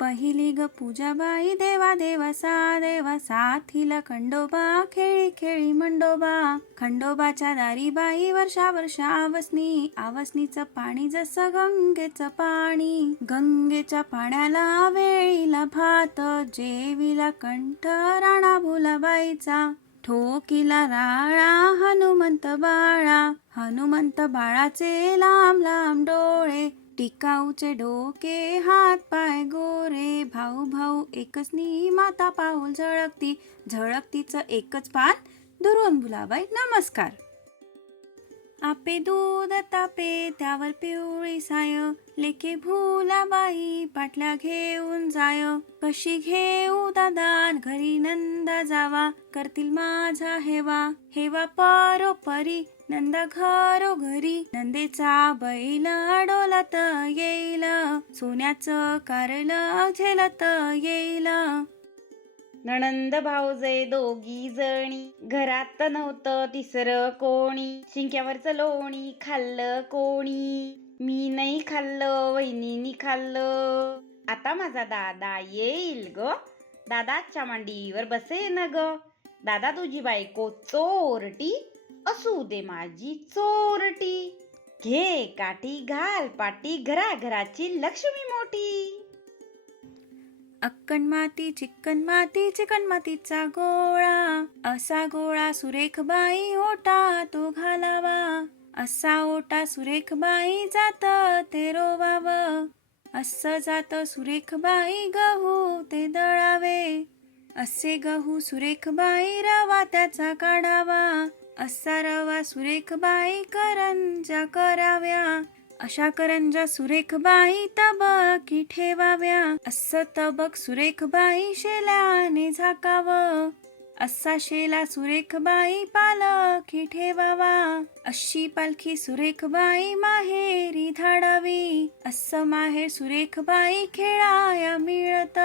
पहिली ग पूजाबाई देवा देवा सा देवा साथीला खंडोबा खेळी खेळी मंडोबा. खंडोबाच्या दारी बाई वर्षा वर्षा आवसनी. आवसनीचं पाणी जसं गंगेचं पाणी. गंगेच्या पाण्याला वेळीला भात जेवीला कंठ राणा भुलाबाईचा. ठोकीला राळा हनुमंत बाळा. हनुमंत बाळाचे लांब लांब डोळे. टिकाऊचे डोके हात पाय गोरे भाऊ भाऊ एकच नी माता पाऊल झळकती झळकतीचं एकच पान दुरून भुलाबाई नमस्कार. आपे दूध तापे त्यावर पिवळी साय. लेके भुलाबाई पाटल्या घेऊन जाय. कशी घेऊ दादान घरी नंदा जावा. करतील माझा हेवा. हेवा परोपरी नंदा घरो घरी. नंदेचा बैल डोलत येईल. सोन्याचं कारल झेलत येईल. नणंद भाऊजे दोघी जणी. घरात नव्हतं तिसरं कोणी. शिंक्यावरचं लोणी खाल्लं कोणी. मी नाही खाल्लं वहिनीनी खाल्लं. आता माझा दादा येईल ग. दादाच्या मांडीवर बसे ना ग. दादा तुझी बायको चोरटी. असू दे माझी चोरटी. घे काठी घाल पाटी घराघराची लक्ष्मी मोठी. अक्कन माती चिक्कन माती चिकन मातीचा गोळा. असा गोळा सुरेख बाई ओटा तो घालावा. असा ओटा सुरेख बाई जात ते रोवाव. असं जात सुरेख बाई गहू ते दळावे. असे गहू सुरेख बाई रवा त्याचा काढावा. असा रवा सुरेख बाई करंजा कराव्या. अशा करंजा सुरेख बाई तबकी ठेवाव्या. अस्स तबक सुरेख बाई शेलाने झाकावं. असा शेला सुरेख बाई पालखी ठेवावा. अशी पालखी सुरेख बाई माहेरी धाडावी. अस्स माहेर सुरेख बाई खेळाया मिळत.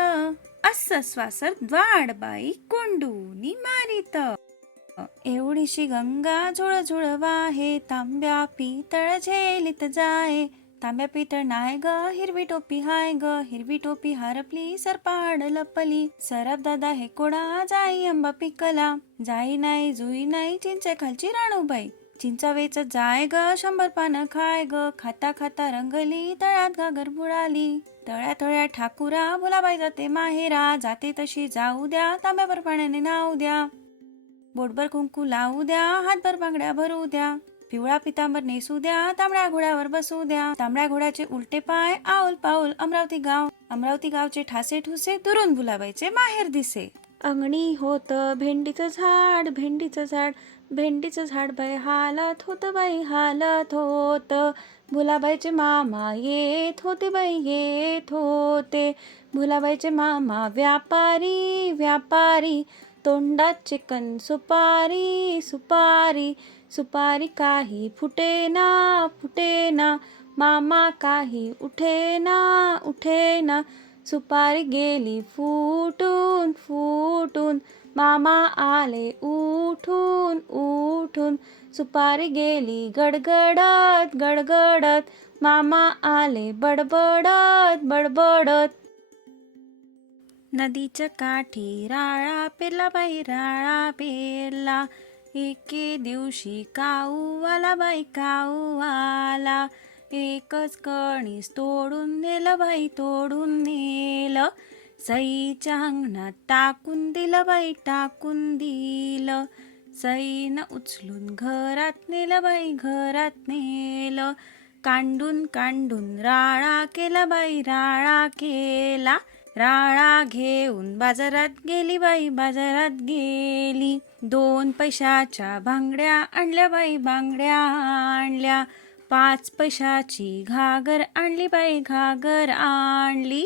अस्स स्वासर द्वाड बाई कोंडूनी मारित. एवढीशी गंगा झुळ झुळ वाहे तांब्या पितळ झेलीत जाय. तांब्या पितळ नाय ग हिरवी टोपी हाय ग. हिरवी टोपी हरपली सरपाड लपली. सरप दादा हे कोडा जाई आंबा पिकला. जाई नाही जुई नाही चिंचे खालची राणूबाई. चिंचा वेच जाय ग शंभर पानं खाय ग. खाता खाता रंगली तळ्यात गागर बुडाली. तळ्या तळ्या ठाकुरा भुलाबाई जाते माहेरा. जाते तशी जाऊ द्या तांब्यावर पाण्याने नाव द्या. बोटभर कुंकू लावू द्या हातभर बांगड्या भरू द्या. पिवळा पितांबर नेसू द्या तांबड्या घोड्यावर बसू द्या. तांबड्या घोड्याचे उलटे पाय आऊल पाऊल अमरावती गाव. अमरावती गावचे ठासे ठुसे दुरून भुलाबाईचे माहेर दिसे. अंगणी होत भेंडीचं झाड भेंडीचं झाड भेंडीचं झाड बाई हालत होत बाई हालत होत. भुलाबाईचे मामा येत होते बाई येत होते. भुलाबाईचे मामा व्यापारी व्यापारी. तोंडात चिकन सुपारी सुपारी सुपारी काही फुटेना फुटेना. मामा काही उठेना उठेना. सुपारी गेली फुटून फुटून. मामा आले उठून उठून. सुपारी गेली गडगडत गडगडत. मामा आले बडबडत बडबडत. नदीच्या काठी राळा पेरला बाई राळा पेरला एके दिवशी काऊ आला बाई काऊ आला एकच कणीस तोडून नेलं बाई तोडून नेलं. सईच्या अंगणात टाकून दिलं बाई टाकून दिलं. सईनं उचलून घरात नेलं बाई घरात नेलं. कांडून कांडून राळा केला बाई राळा केला. राळा घेऊन बाजारात गेली बाई बाजारात गेली. दोन पैशाच्या बांगड्या आणल्या बाई बांगड्या आणल्या. पाच पैशाची घागर आणली बाई घागर आणली.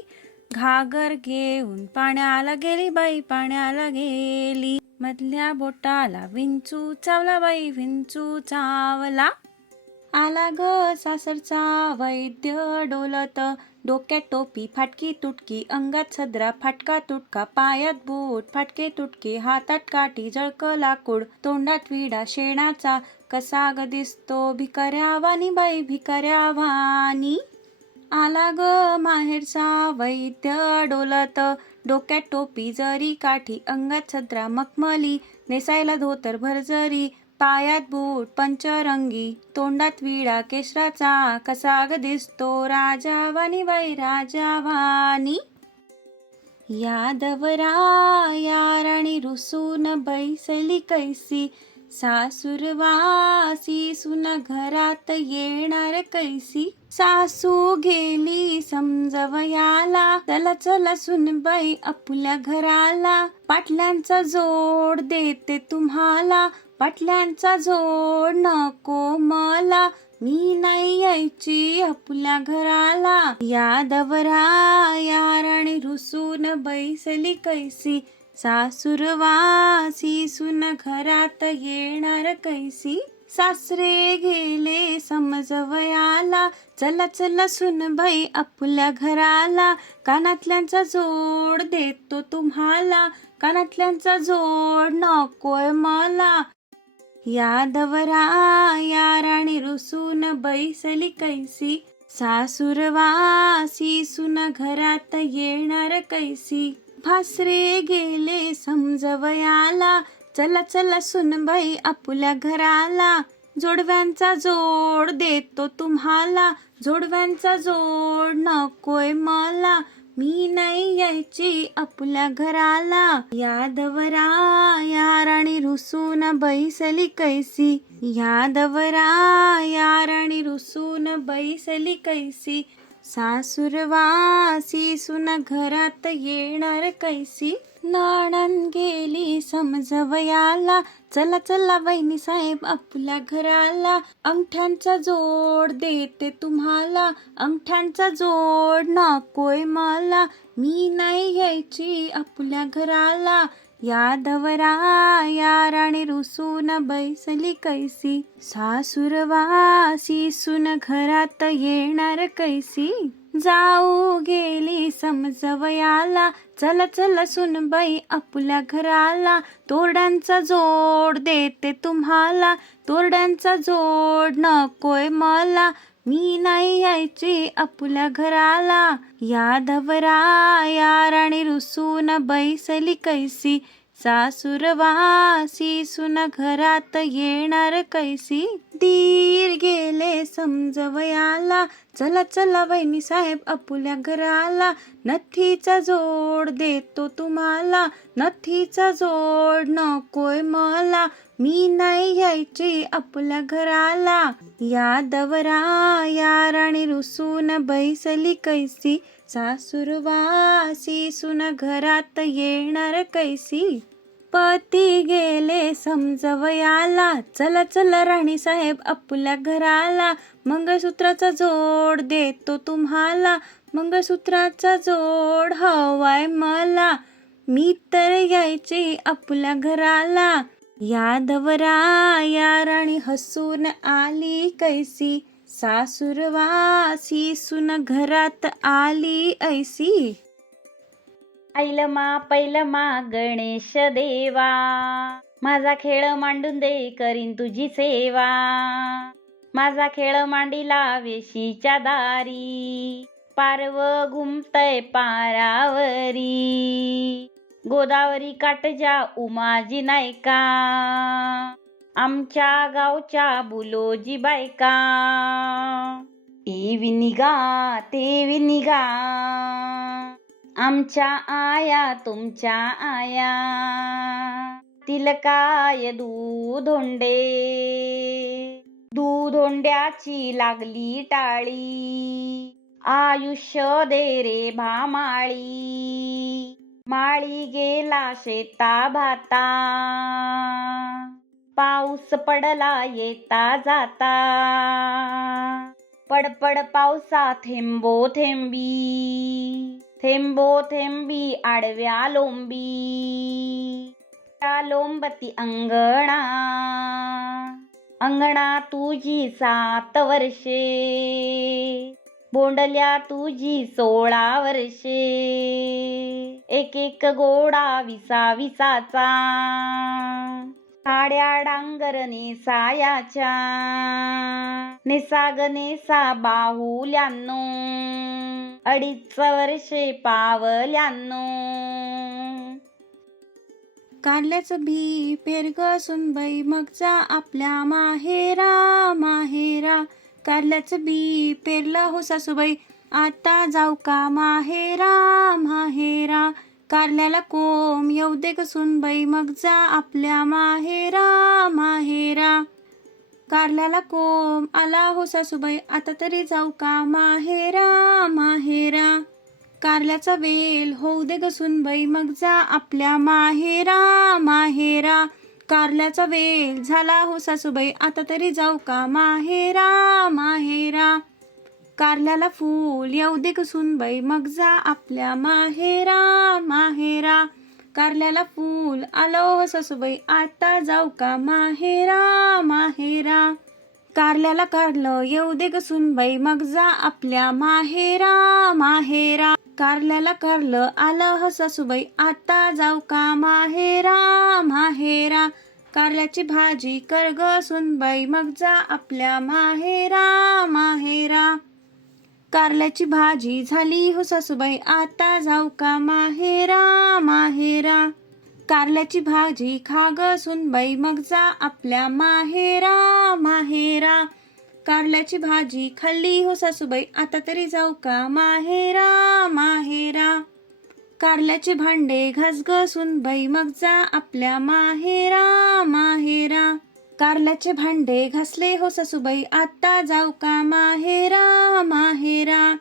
घागर घेऊन पाण्याला गेली बाई पाण्याला गेली. मधल्या बोटाला विंचू चावला बाई विंचू चावला. आला ग सासरचा वैद्य डोलत. डोक्यात टोपी फाटकी तुटकी अंगात सदरा फाटका तुटका पायात बूट फाटके तुटके हातात काठी जळक लाकूड तोंडात विडा शेणाचा कसा ग दिसतो? भिकऱ्यावानी बाई भिकऱ्यावानी आला ग माहेरचा वैद्य डोलत. डोक्यात टोपी जरी काठी अंगात सदरा मखमली. नेसायला धोतर भरजरी. पायात बूट पंचरंगी तोंडात विडा केशराचा कसा ग दिसतो राजावानी बाई राजावानी यादवरा या राणी रुसून बैसली कैसी. सासुरवासी सुन घरात येणार कैसी. सासू गेली समजवयाला चला चला सुनबाई आपल्या घराला. पाटल्यांचा जोड देते तुम्हाला. पाटल्यांचा जोड नको मला. मी नाही यायची आपल्या घराला. या दवरा या राणी रुसून बैसली कैसी. सासुरवासी सुन घरात येणार कैसी. सासरे गेले समजवयाला. चला चला सुन बाई आपल्या घराला. कानातल्यांचा जोड देतो तुम्हाला. कानातल्यांचा जोड नकोय मला. यादवरा या राणी रुसून बैसली कैसी सासुरवासी सुन घरात येणार कैसी. भासरे गेले समजवयाला चला चला सुनबाई आपल्या घराला. जोडव्यांचा जोड देतो तुम्हाला जोडव्यांचा जोड नकोय मला. मी नाही यायची आपल्या घराला. यादवरा या राणी रुसून बैसली कैसी. यादवरा या राणी रुसून बैसली कैसी. सासूरवासी सुन घरात येणार कैसी? नाणन गेली समजवयाला. चला चला वहिनी साहेब आपल्या घराला. अंगठ्यांचा जोड देते तुम्हाला. अंगठ्यांचा जोड नकोय मला. मी नाही यायची आपल्या घराला. यादवराया राणी रुसून बैसली कैसी. सासुरवासी सुन घरात येणार कैसी. जाऊ गेली समजवयाला चला चला सुनबाई आपल्या घराला. तोरड्यांचा जोड देते तुम्हाला तोरड्यांचा जोड नकोय मला. मी नाही यायची आपल्या घराला. यादवरा या राणी रुसून बैसली कैसी. सासुरवासी सुन घरात येणार कैसी? दीर गेले समजवयाला. चला चला वहिनी साहेब आपल्या घराला. नथीचा जोड देतो तुम्हाला. नथीचा जोड नकोय मला. मी नाही यायची आपल्या घराला. या दवरा या राणी रुसून बैसली कैसी? सासुरवासी सुन घरात येणार कैसी? पती गेले समजवयाला. चला चला राणी साहेब आपल्या घराला. मंगळसूत्राचा जोड देतो तुम्हाला. मंगळसूत्राचा जोड हवाय मला. मी तर यायचे आपल्या घराला. यादवरा या राणी हसून आली कैसी? सासूरवासी सुन घरात आली ऐसी? ऐलमा पैलमा गणेश देवा माझा खेळ मांडून दे करीन तुझी सेवा. माझा खेळ मांडीला वेशीच्या दारी पारव घुमतय पारावरी. गोदावरी काटजा उमाजी नायका. आमच्या गावच्या बुलोजी बायका. एवी निगा तेवी निगा आमच्या आया तुमच्या आया. तिलकाय दूधोंडे दूधोंड्याची लागली टाळी. आयुष्य दे रे भामाळी. माळी गेला शेता भाता. पाऊस पडला येता जाता. पडपड पावसा थेंबो थेंबी. थेंबो थेंबी आडव्या लोंबी. त्या लोंबती अंगणा. अंगणा तुझी सात वर्षे. बोंडल्या तुझी सोळा वर्षे. एक एक गोडा विसा विसाचा साड्या डांगर नेसायाच्या निसाग नेसा बाहुल्यानो अडीच वर्षे पावल्यानो. कारल्याचं भी पेरग सुनबाई मग जा आपल्या माहेरा माहेरा. कारल्याचं बी पेरलं हो सासूबाई आता जाऊ का माहेरा माहेरा. कारल्याला कोम येऊ दे ग सुनबाई मग जा आपल्या माहेरा माहेरा. कारल्याला कोम आला हो सासूबाई आता तरी जाऊ का माहेरा माहेरा. कारल्याचा वेल होऊ दे ग सुनबाई मग जा आपल्या माहेरा माहेरा. कारल्याचा वेल झाला हो सासूबाई आता तरी जाऊ का माहेरा माहेरा. कारल्याला फूल येऊ दे कसून बाई मग जा आपल्या माहेरा माहेरा. कारल्याला फूल आलो हो ससूबाई आता जाऊ का माहेरा माहेरा. कारल्याला कारलं येऊ दे कसून बाई मग जा आपल्या माहेरा माहेरा. कारल्याला कारलं आलं हो ह आता जाऊ का माहेरा माहेरा. कारल्याची भाजी कर ग सुनबाई मग जा आपल्या माहेरा माहेरा. कारल्याची भाजी झाली हो सासूबाई आता जाऊ का माहेरा माहेरा? कारल्याची भाजी खा ग सुनबाई मग जा आपल्या माहेरा माहेरा? कारल्याची भाजी खाल्ली हो सासूबाई आता तरी जाऊ का माहेरा माहेरा? कारल्याचे भांडे घास ग सुनबाई मग जा आपल्या माहेरा माहेरा? कारल्याचे भांडे घासले हो ससुबाई आता जाऊ का माहेरा माहेरा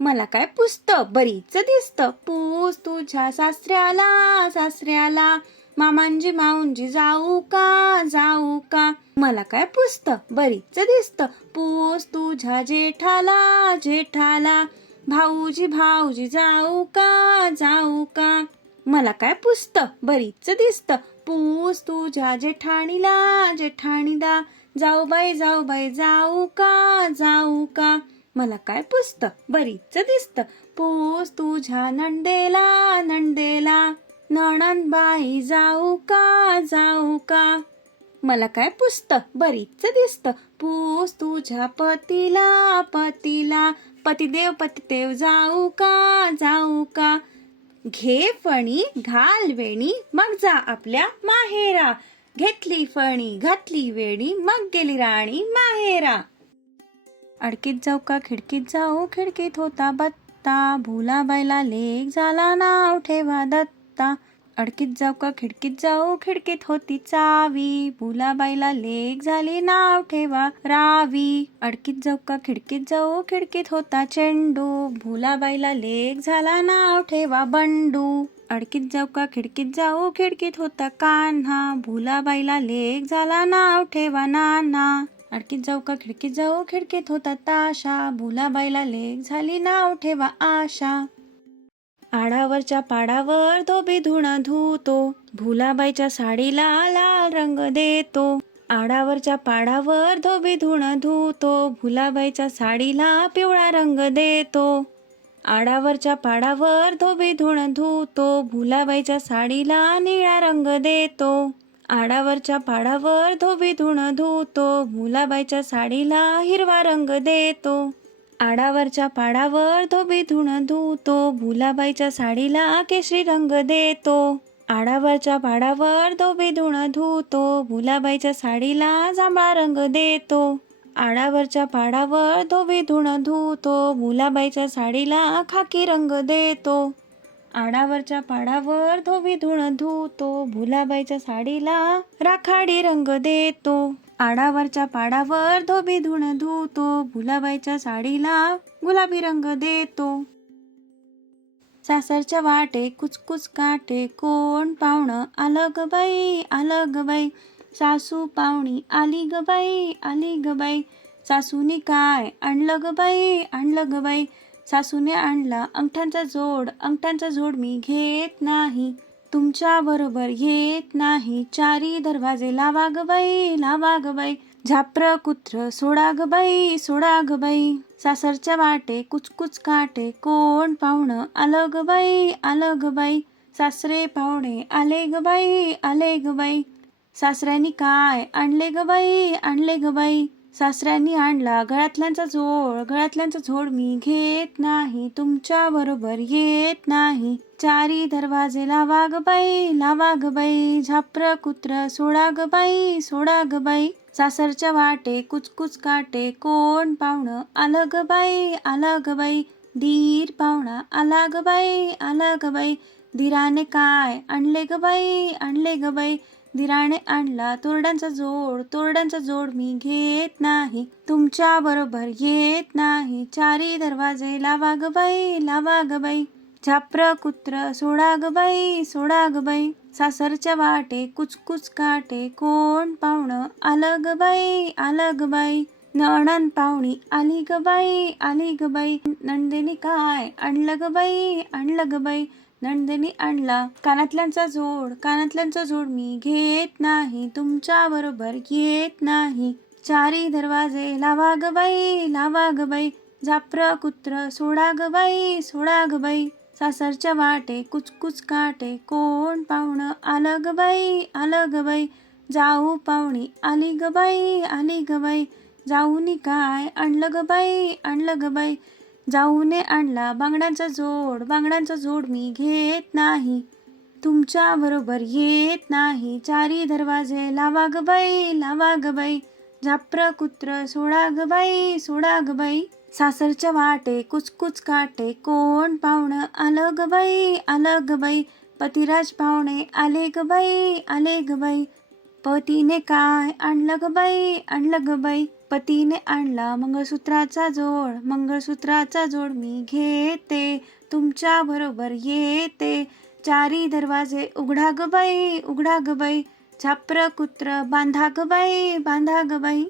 मला काय पुसतं? बरीच दिसत. पूस तुझ्या सासऱ्याला सासऱ्याला. मामांजी माऊंजी जाऊ का जाऊ का. मला काय पुसतं? बरीच दिसत. पूस तुझ्या जेठाला जेठाला. भाऊजी भाऊजी जाऊ का जाऊ का. मला काय पुसतं? बरीच दिसत. पूस तुझ्या जेठाणीला जेठाणीदा जाऊ बाई जाऊ बाई जाऊ का जाऊ का? मला काय पुसत? बरीच दिसत. पूस तुझ्या नंदेला नंदेला नणंदबाई जाऊ का जाऊ का? मला काय पुसत? बरीच दिसत. पूस तुझ्या पतीला पतीला पतिदेव पतिदेव जाऊ का जाऊ का? घे फणी घाल वेणी मग जा आपल्या माहेरा. घेतली फणी घातली वेणी मग गेली राणी माहेरा. अडकीत जाऊ का खिडकीत जाऊ? खिडकीत होता बत्ता. भुलाबाईला लेख झाला नाव ठेवा दत्ता. अडकीत जाऊ का? खिडकीत जाऊ? खिडकीत होती चावी. भुलाबाईला लेख झाली नाव ठेवा. रावी. अडकीत जाऊ का? खिडकीत जाऊ? खिडकीत होता चेंडू. भुलाबाईला लेख झाला नाव ठेवा बंडू. अडकीत जाऊ का? खिडकीत जाऊ? खिडकीत होता कान्हा. भुलाबाईला लेख झाला नाव ठेवा नाना. अडकीत जाऊ का? खिडकीत जाऊ? खिडकीत होता ताशा. भुलाबाईला लेख झाली नाव ठेवा आशा. आडावरच्या पाडावर धोबी धुण धुतो भुलाबाईच्या साडीला लाल रंग देतो. आडावरच्या पाडावर धोबी धुण धुतो भुलाबाईच्या साडीला पिवळा रंग देतो. आडावरच्या पाडावर धोबी धुण धुतो भुलाबाईच्या साडीला निळा रंग देतो. आडावरच्या पाडावर धोबी धुण धुतो भुलाबाईच्या साडीला हिरवा रंग देतो. आडावरच्या पाडावर धोबी धुण धुतो भुलाबाईच्या साडीला केशरी रंग देतो. आडावरच्या पाडावर धोबी धुण धुतो भुलाबाईच्या साडीला जांभळा रंग देतो. आडावरच्या पाडावर धोबी धुण धुतो भुलाबाईच्या साडीला खाकी रंग देतो. आडावरच्या पाडावर धोबी धुण धुतो भुलाबाईच्या साडीला राखाडी रंग देतो. आडावरच्या पाडावर धोबी धुण धुतो भुलाबाईच्या साडीला गुलाबी रंग देतो. सासरच्या वाटे कुचकुच काटे कोण पाहुणं आलं ग बाई आलं ग बाई. सासू पाहुणी आली ग बाई आली ग बाई. सासूनी काय आणलं ग बाई आणलं ग बाई. सासूने आणला अंगठ्यांचा जोड अंगठ्यांचा जोड मी घेत नाही. तुमच्या बरोबर येत नाही. चारी दरवाजे लावा ग बाई लावा ग बाई. झाप्र कुत्र सोडा ग बाई सोडा ग बाई. सासरच्या वाटे कुचकुच काटे. कोण पाहुणं आलं ग बाई आलं ग बाई. सासरे पाहुणे आले ग बाई आले ग बाई. सासऱ्यानी काय आणले ग बाई आणले ग बाई. सासऱ्यांनी आणला. गळ्यातल्यांचा झोळ गळ्यातल्यांचा झोड मी घेत नाही. तुमच्या बरोबर येत नाही. चारी दरवाजे लावा ग बाई लावा ग बाई. झाप्र कुत्र सोडा ग बाई सोडा ग बाई. सासरच्या वाटे कुचकुच काटे कोण पाहुणं आलं ग बाई आलं ग बाई. धीर पाहुणा आला ग बाई आला ग बाई. धीराने काय आणले ग बाई आणले ग बाई. दिराणे आणला तोरड्यांचा जोड तोरड्यांचा जोड मी घेत नाही. तुमच्या बरोबर येत नाही. चारी दरवाजे लावा ग बाई लावा ग बाई. छाप्र कुत्र सोडा ग बाई सोडा ग बाई. सासरच्या वाटे कुचकुच काटे कोण पाहुणं आलं ग बाई आलं ग बाई. नणन पाहुणी आली ग बाई आली ग बाई. नंदिनी काय आणलं ग बाई आणलं ग बाई. नंदिनी आणला. कानातल्यांचा जोड कानातल्यांचा जोड मी घेत नाही. तुमच्या बरोबर येत नाही. चारी दरवाजे लावा ग बाई लावा ग बाई. जाप्र कुत्र सोडा ग बाई सोडा ग बाई. सासरच्या वाटे कुचकुच काटे. कोण पाहुणं आलं ग बाई आलं ग बाई. जाऊ पाहुणी आली ग बाई आली ग बाई. जाऊनी काय आणलं ग बाई आणलं ग बाई. जाऊने आणला बांगड्यांचा जोड. बांगड्यांचा जोड मी घेत नाही. तुमच्या बरोबर येत नाही. चारी दरवाजे लावा ग बाई लावा ग बाई. झाप्र कुत्र सोडा ग बाई सोडा ग बाई. सासरच्या वाटे कुचकुच काटे कोण पाहुणं आलं ग बाई आलं ग बाई. पतिराज पाहुणे आले ग बाई आले ग बाई. पतीने काय आणलं ग बाई आणलं ग बाई. पतीने आणला मंगळसूत्राचा जोड. मंगळसूत्राचा जोड मी घेते तुमच्या बरोबर येते. चारी दरवाजे उघडा ग बाई उघडा ग बाई. छाप्र कुत्र बांधा ग बाई बांधा ग बाई.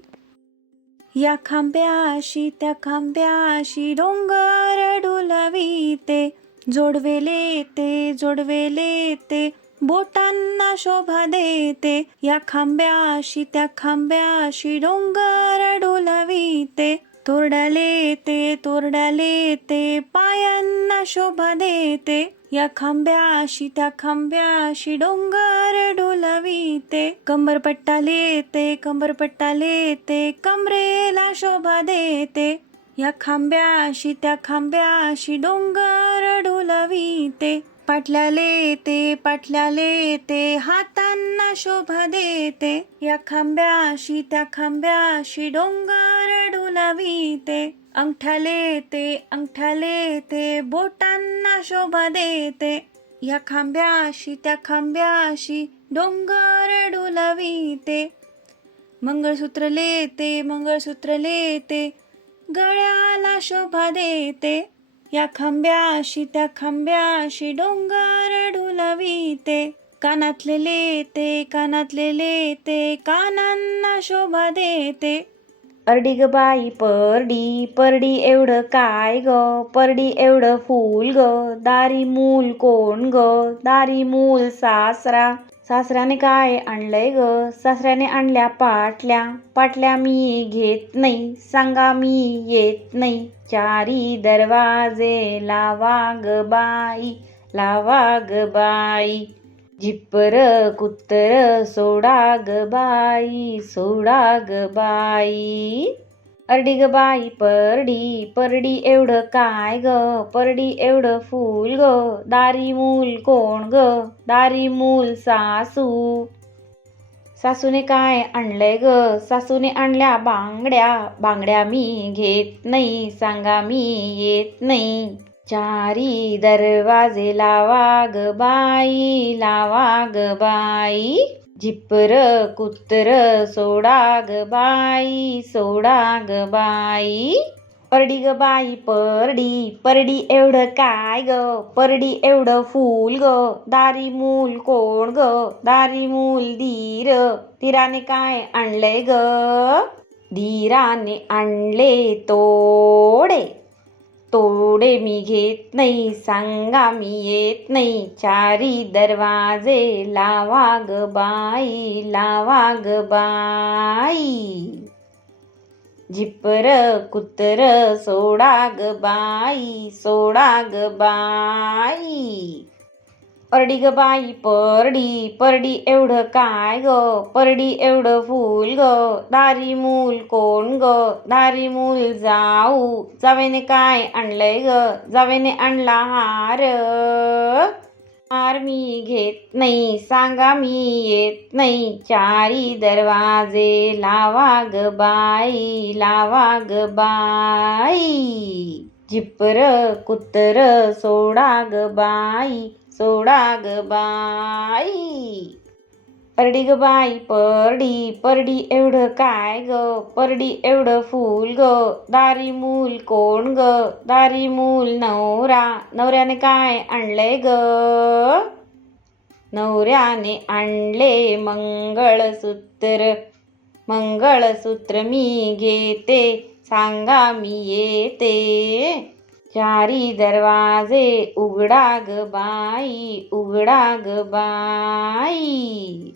या खांब्याशी त्या खांब्याशी डोंगर डुलविते. जोडवेले ते जोडवेले ते बोटांना शोभा देते. या खांब्याशी त्या खांब्याशी डोंगर डोलाविते. तोरडाले ते तोरडाले ते पायांना शोभा देते. या खांब्याशी त्या खांब्याशी डोंगर डोलाविते. कंबरपट्टा लेते कंबरपट्टा लेते कमरेला शोभा देते. या खांब्याशी त्या खांब्याशी डोंगर डोलाविते. पाटल्याले ते पाटल्याले ते हातांना शोभा देते. या खांब्याशी त्या खांब्याशी डोंगर डोलाविते अंगठ्याले ते अंगठ्याले ते बोटांना शोभा देते. या खांब्याशी त्या खांब्याशी डोंगर डोलाविते मंगळसूत्र लेते मंगळसूत्र लेते गळ्याला शोभा देते. या खांब्याशी त्या खांब्याशी डोंगर ढुलविते. कानातले लेते कानातले लेते कानांना शोभा देते. अरडी ग बाई परडी परडी एवढं काय ग? परडी एवढं फूल ग. दारी मूल कोण ग? दारी मूल सासरा. सासऱ्याने काय आणलंय ग? सासऱ्याने आणल्या पाटल्या. पाटल्या मी घेत नाही. सांगा मी येत नाही. चारी दरवाजे लावा ग बाई लावा ग बाई. झिप्पर कुत्तर सोडा ग बाई सोडा ग बाई. अरडी ग बाई परडी परडी एवढं काय ग? परडी एवढं फूल ग. दारी मूल कोण ग? दारी मूल सासू. सासूने काय आणलंय ग? सासूने आणल्या बांगड्या. बांगड्या मी घेत नाही सांगा मी येत नाही. चारी दरवाजे लावा ग बाई लावा ग बाई. झिपर कुत्र सोडा ग बाई सोडा ग बाई. परडी ग बाई परडी परडी एवढं काय ग? परडी एवढं फूल ग. दारी मूल कोण ग? दारी मूल धीर. धीराने काय आणलंय ग? धीराने आणले तोडे. तोडे मी घेत नाही सांगा मी येत नाही. चारी दरवाजे लावा ग बाई लावा ग बाई. झिपर कुत्र सोडा ग बाई सोडा ग बाई. परडी ग बाई परडी परडी एवढं काय ग? परडी एवढं फूल ग दारी मूल कोण ग? दारी मूल जाऊ जावेने काय आणलंय ग? जावेने आणला हार. हार मी घेत नाही सांगा मी येत नाही. चारी दरवाजे लावा ग बाई लावा ग बाई. झिपर कुत्तर सोडा ग बाई. सोडा ग बाई. परडी ग बाई परडी परडी एवढं काय ग? परडी एवढं फूल ग. दारी मूल कोण ग? दारी मूल नवरा नवऱ्याने काय आणलंय ग? नवऱ्याने आणले मंगळसूत्र. मंगळसूत्र मी घेते सांगा मी येते. चारी दरवाजे उघडा ग बाई उघडा ग बाई.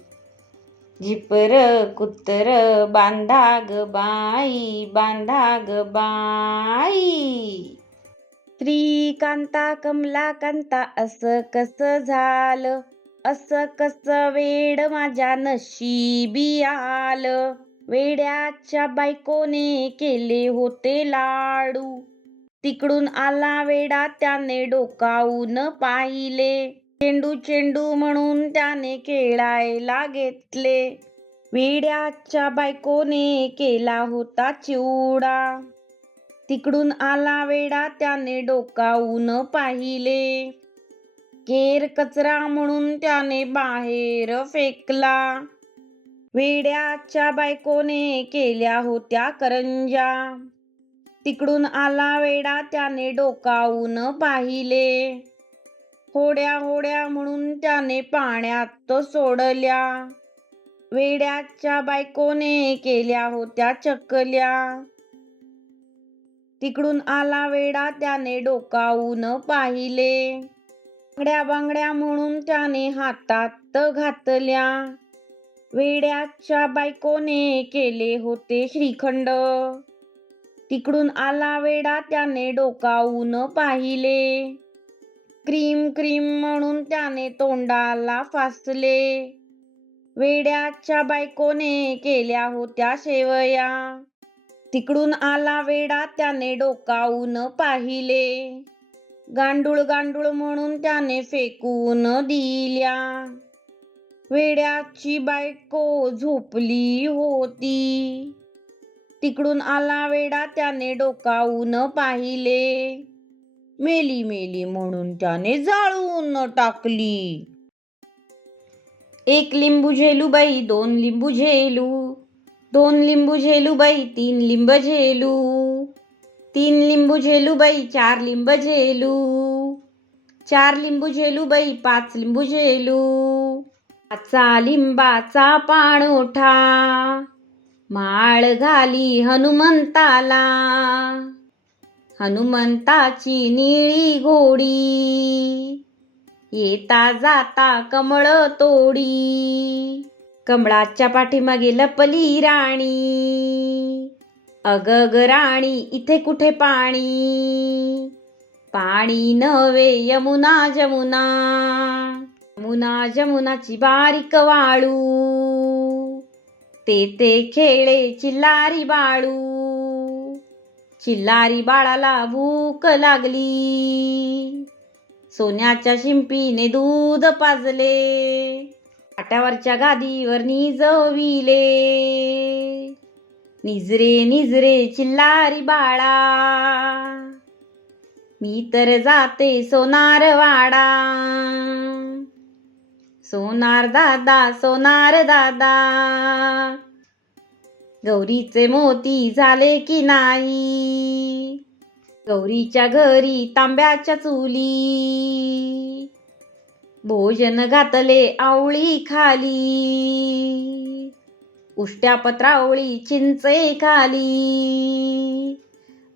झिपर कुत्तर बांधा ग बाई बांधा ग बाई. श्रीकांता कमलाकांता असं कसं झालं? असं कसं वेड माझ्या नशिबी आलं? वेड्याच्या बायकोने केले होते लाडू. तिकडून आला वेडा त्याने डोकावून पाहिले. चेंडू चेंडू म्हणून त्याने खेळायला घेतले. वेड्याच्या बायकोने केला होता चिवडा. तिकडून आला वेडा त्याने डोकावून पाहिले. केर कचरा म्हणून त्याने बाहेर फेकला. वेड्याच्या बायकोने केल्या होत्या करंजा. तिकडून आला वेडा त्याने डोकावून पाहिले. होड्या होड्या म्हणून त्याने पाण्यात सोडल्या. वेड्याच्या बायकोने केल्या होत्या चकल्या. तिकडून आला वेडा त्याने डोकावून पाहिले. बांगड्या बांगड्या म्हणून त्याने हातात घातल्या. वेड्याच्या बायकोने केले होते श्रीखंड. तिकडून आला वेडा त्याने डोकावून पाहिले. क्रीम क्रीम म्हणून त्याने तोंडाला फासले. वेड्याच्या बायकोने केल्या होत्या शेवया. तिकडून आला वेडा त्याने डोकावून पाहिले. गांडूळ गांडूळ म्हणून त्याने फेकून दिल्या. वेड्याची बायको झोपली होती. तिकडून आला वेडा त्याने डोकावून पाहिले. मेली मेली म्हणून त्याने जाळून टाकली. एक लिंबू झेलू बाई दोन लिंबू झेलू. दोन लिंबू झेलू बाई तीन लिंब झेलू. तीन लिंबू झेलू बाई चार लिंब झेलू. चार लिंबू झेलू बाई पाच लिंबू झेलू. पाचा लिंबाचा पाणोठा माळ घाली हनुमंताला. हनुमंताची निळी घोडी. येता जाता कमळ तोडी. कमळाच्या पाठीमागे लपली राणी. अग राणी इथे कुठे पाणी? पाणी नव्हे यमुना जमुना. यमुना जमुनाची बारीक वाळू. ते ते खेळे चिल्लारी बाळू. चिल्लारी बाळाला भूक लागली. सोन्याच्या शिंपीने दूध पाजले. पाट्यावरच्या गादीवर निजविले निजरे निजरे चिल्लारी बाळा. मी तर जाते सोनार वाडा. सोनार दादा सोनार दादा. गौरीचे मोती झाले की नाही? गौरीच्या घरी तांब्याच्या चुली. भोजन घातले आवळी खाली. उष्ट्या पत्रावळी चिंचे खाली.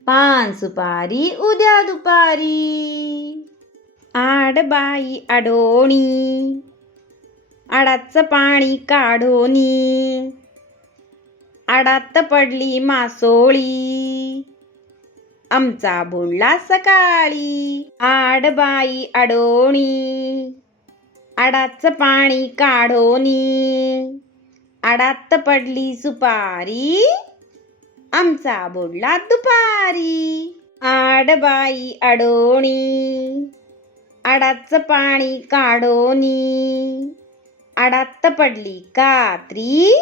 पान सुपारी उद्या दुपारी. आडबाई आडोणी. आडाचं पाणी काढोनी आडात पडली मासोळी. आमचा बुडला सकाळी. आडबाई अडोणी. आडाचं पाणी काढोनी आडात पडली सुपारी. आमचा बोलला दुपारी. आडबाई अडोणी. आडाचं पाणी काढोनी आडात पडली कात्री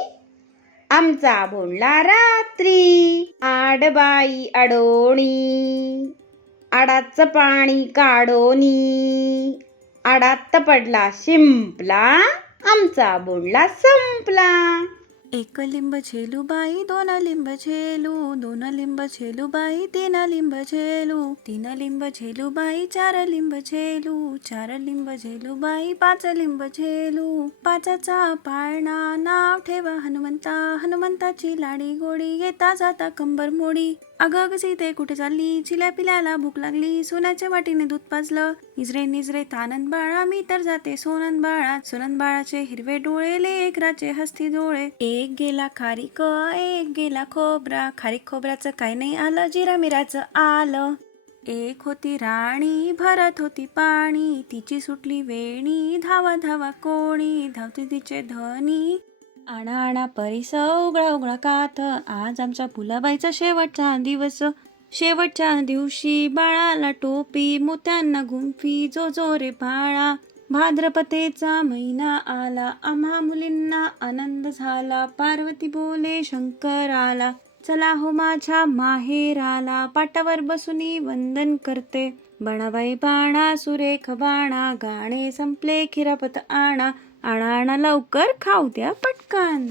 आमचा बोलला रात्री. आडबाई अडोणी. आडाच पाणी काढोनी आडात पडला शिंपला. आमचा बोलला संपला. एक लिंब झेलू बाई दोन लिंब झेलू दोन लिंब झेलू बाई तीन लिंब झेलू तीन लिंब झेलू बाई चार लिंब झेलू चार लिंब झेलू बाई पाच लिंब झेलू पाचाचा पाळणा नाव ठेवा हनुमंता हनुमंताची लाडी गोडी येता जाता कंबर मोडी. अगं अगं सीते कुठे चालली? चिल्या पिल्याला भूक लागली. सोन्याच्या वाटीने दूध पाजलं. निजरे निजरे तानंद बाळा मी तर जाते सोनंद बाळा. सोनंद बाळाचे हिरवे डोळे लेकराचे हस्ती डोळे. एक गेला खारीक एक गेला खोबरा. खारीक खोबऱ्याचं काय नाही आलं जिरा मिराचं आलं. एक होती राणी भरत होती पाणी. तिची सुटली वेणी धावा धावा कोणी. धावते तिचे धनी. आणा आणा परिस उघडा उघडा काथ आज आमच्या फुलाबाईचा शेवटचा दिवस. शेवटच्या दिवशी बाळाला टोपी मोत्यांना गुंफी जो जो रे बाळा भाद्रपतेचा महिना आला आम्हा मुलींना आनंद झाला. पार्वती बोले शंकर आला. चला हो माझ्या माहेराला. पाटावर बसूनी वंदन करते. बणाबाई बाणा सुरेख बाणा गाणे संपले खिरापत आणा. आणा आणा लवकर खाऊ द्या पटकन.